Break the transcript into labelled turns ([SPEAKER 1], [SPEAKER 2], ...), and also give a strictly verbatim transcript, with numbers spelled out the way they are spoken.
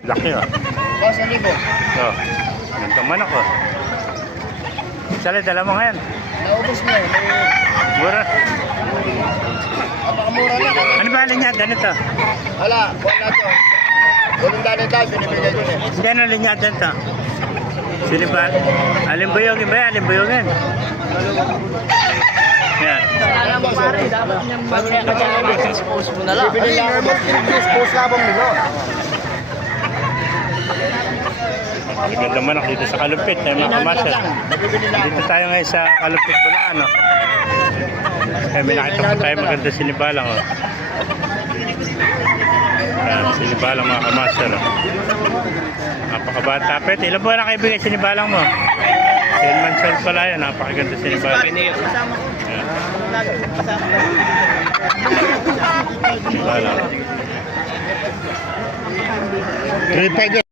[SPEAKER 1] Laki oh.
[SPEAKER 2] Basa libo.
[SPEAKER 1] So, gandang manok oh. Sali, dala mo ngayon.
[SPEAKER 2] Naubos mo eh.
[SPEAKER 1] Mura.
[SPEAKER 2] Napakamura na.
[SPEAKER 1] Ano ba linyada nito?
[SPEAKER 2] Wala, buwan na to. Walang dali daw, binibigay ko eh.
[SPEAKER 1] Hindi ano linyada nito? Sinibal. Alimbuyogin ba yan? Alimbuyogin. Yan.
[SPEAKER 2] Alam mo pare, dapat niyang mag-expose mo na lang. Bibili lang ako. Expose labang nilo.
[SPEAKER 1] Ganda manok dito sa Kalumpit na mga kamasya. Dito tayo ngayon sa Kalumpit Bulacan. No? Kaya may nakita po tayo maganda sinibalang. Oh. Yan, sinibalang mga kamasya. No? Napakabata. Pwede, ilan buwan na kayo bigay sinibalang mo? ten months old pala yan. Napakaganda sinibalang. Yan. Sinibalang.
[SPEAKER 2] three five